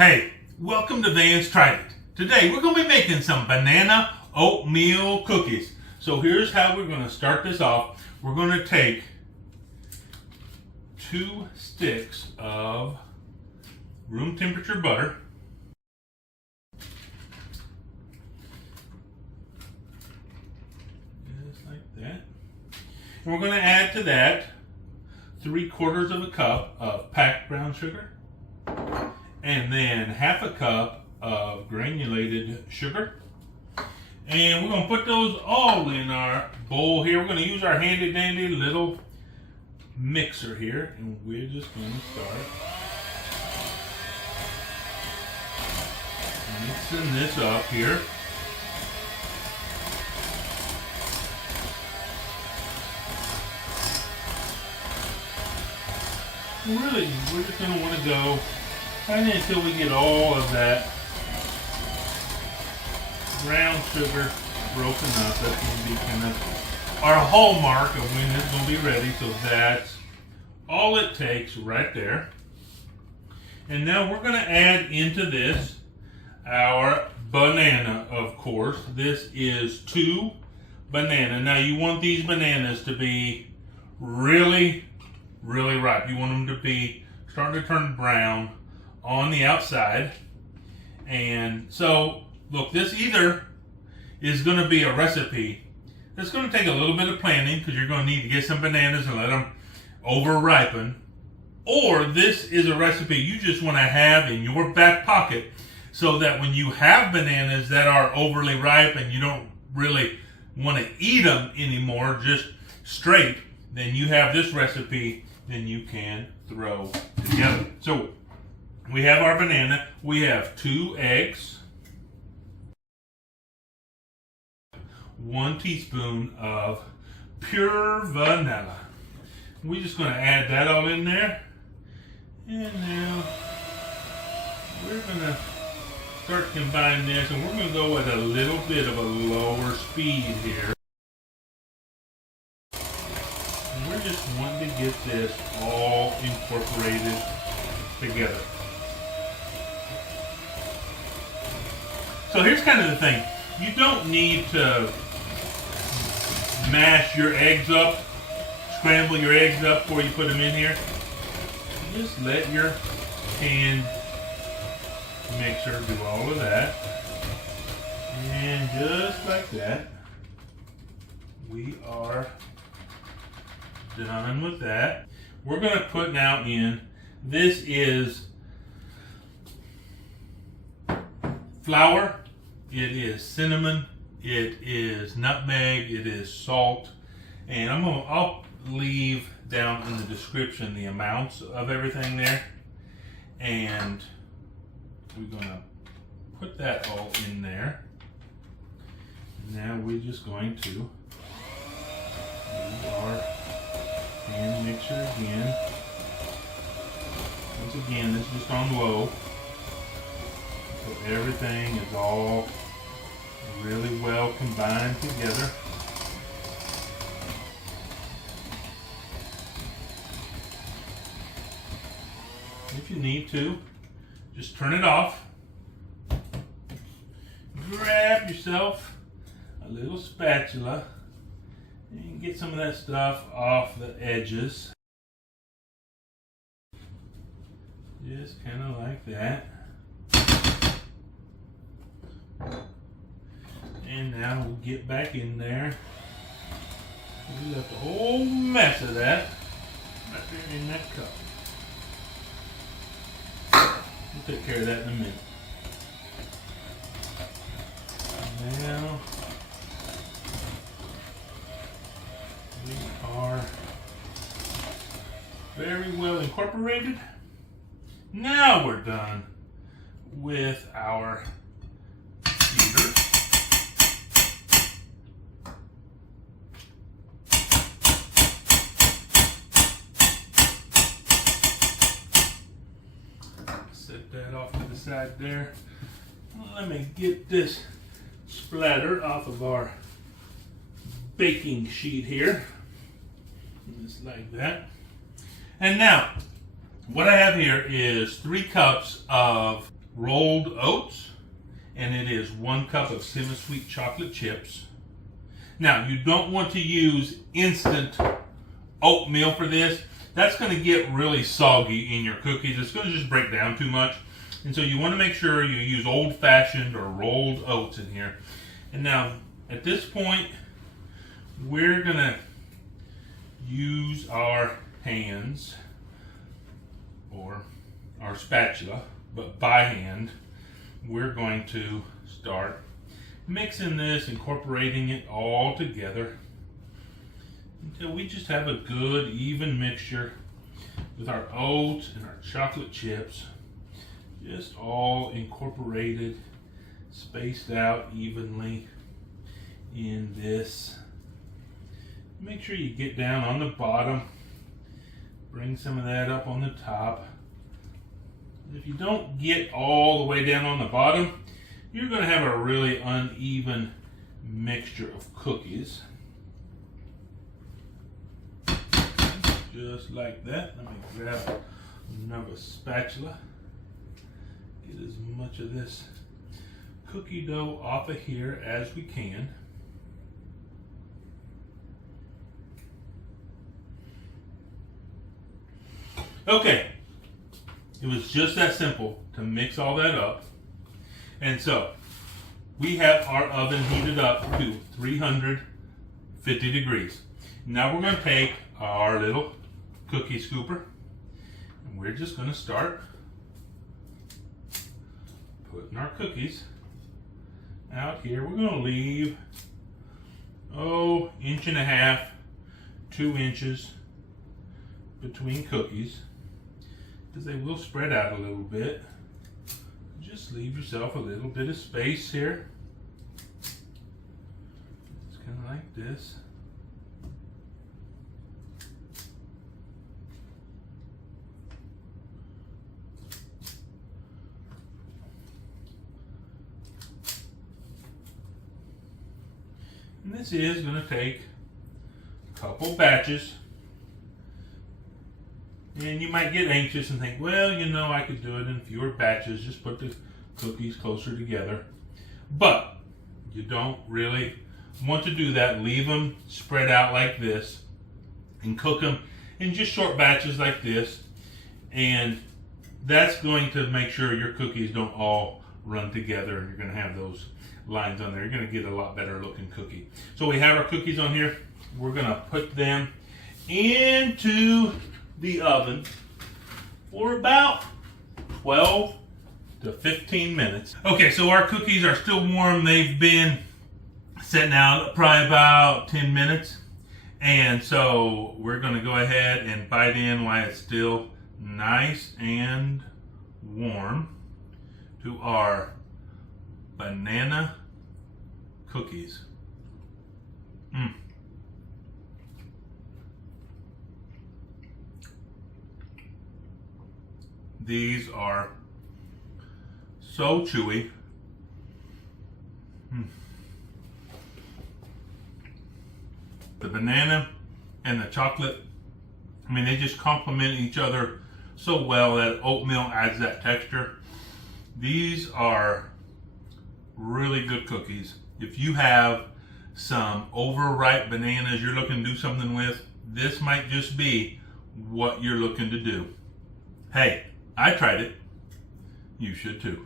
Hey, welcome to Vance Tried It. Today we're going to be making some banana oatmeal cookies. So here's how we're going to start this off. We're going to take 2 sticks of room temperature butter. Just like that. And we're going to add to that 3/4 of a cup of packed brown sugar. And then 1/2 cup of granulated sugar. And we're going to put those all in our bowl here. We're going to use our handy dandy little mixer here. And we're just going to start mixing this up here. Really, we're just going to want to go right until we get all of that brown sugar broken up. That's going to be kind of our hallmark of when it's going to be ready. So that's all it takes right there. And now we're going to add into this our banana, of course. This is 2 bananas. Now you want these bananas to be really ripe. You want them to be starting to turn brown on the outside. And so look, this either is going to be a recipe that's going to take a little bit of planning, because you're going to need to get some bananas and let them over ripen, or this is a recipe you just want to have in your back pocket so that when you have bananas that are overly ripe and you don't really want to eat them anymore just straight, then you have this recipe then you can throw together. So we have our banana, we have 2 eggs, 1 teaspoon of pure vanilla. We're just going to add that all in there. And now we're going to start combining this, and we're going to go at a little bit of a lower speed here. And we're just wanting to get this all incorporated together. So here's kind of the thing. You don't need to mash your eggs up, scramble your eggs up before you put them in here. Just let your hand mixer do all of that. And just like that, we are done with that. We're going to put now in, this is flour, it is cinnamon, it is nutmeg, it is salt, and I'll leave down in the description the amounts of everything there. And we're gonna put that all in there. Now we're just going to use our hand mixer again. Once again, this is just on low, so everything is all really well combined together. If you need to, just turn it off. Grab yourself a little spatula and get some of that stuff off the edges. Just kind of like that. And now we'll get back in there. We left a whole mess of that right there in that cup. We'll take care of that in a minute. Now we are very well incorporated. Now we're done with our heater. Set that off to the side there. Let me get this splatter off of our baking sheet here. Just like that. And now, what I have here is 3 cups of rolled oats, and it is 1 cup of semisweet chocolate chips. Now, you don't want to use instant oatmeal for this. That's going to get really soggy in your cookies. It's going to just break down too much. And so you want to make sure you use old-fashioned or rolled oats in here. And now, at this point, we're going to use our hands or our spatula, but by hand. We're going to start mixing this, incorporating it all together until we just have a good, even mixture with our oats and our chocolate chips, just all incorporated, spaced out evenly in this. Make sure you get down on the bottom, bring some of that up on the top. If you don't get all the way down on the bottom, you're going to have a really uneven mixture of cookies. Just like that. Let me grab another spatula. Get as much of this cookie dough off of here as we can. Okay. It was just that simple to mix all that up. And so, we have our oven heated up to 350 degrees. Now we're going to take our little cookie scooper, and we're just going to start putting our cookies out here. We're going to leave, 1.5 inches, 2 inches between cookies, because they will spread out a little bit. Just leave yourself a little bit of space here. It's kind of like this. And this is going to take a couple batches. And you might get anxious and think, well, you know, I could do it in fewer batches, just put the cookies closer together. But you don't really want to do that. Leave them spread out like this and cook them in just short batches like this. And that's going to make sure your cookies don't all run together and you're going to have those lines on there. You're going to get a lot better looking cookie. So we have our cookies on here. We're going to put them into the oven for about 12 to 15 minutes. Okay, so our cookies are still warm. They've been sitting out probably about 10 minutes. And so we're going to go ahead and bite in while it's still nice and warm to our banana cookies. These are so chewy. The banana and the chocolate, I mean, they just complement each other so well that oatmeal adds that texture. These are really good cookies. If you have some overripe bananas you're looking to do something with, this might just be what you're looking to do. Hey, I tried it. You should too.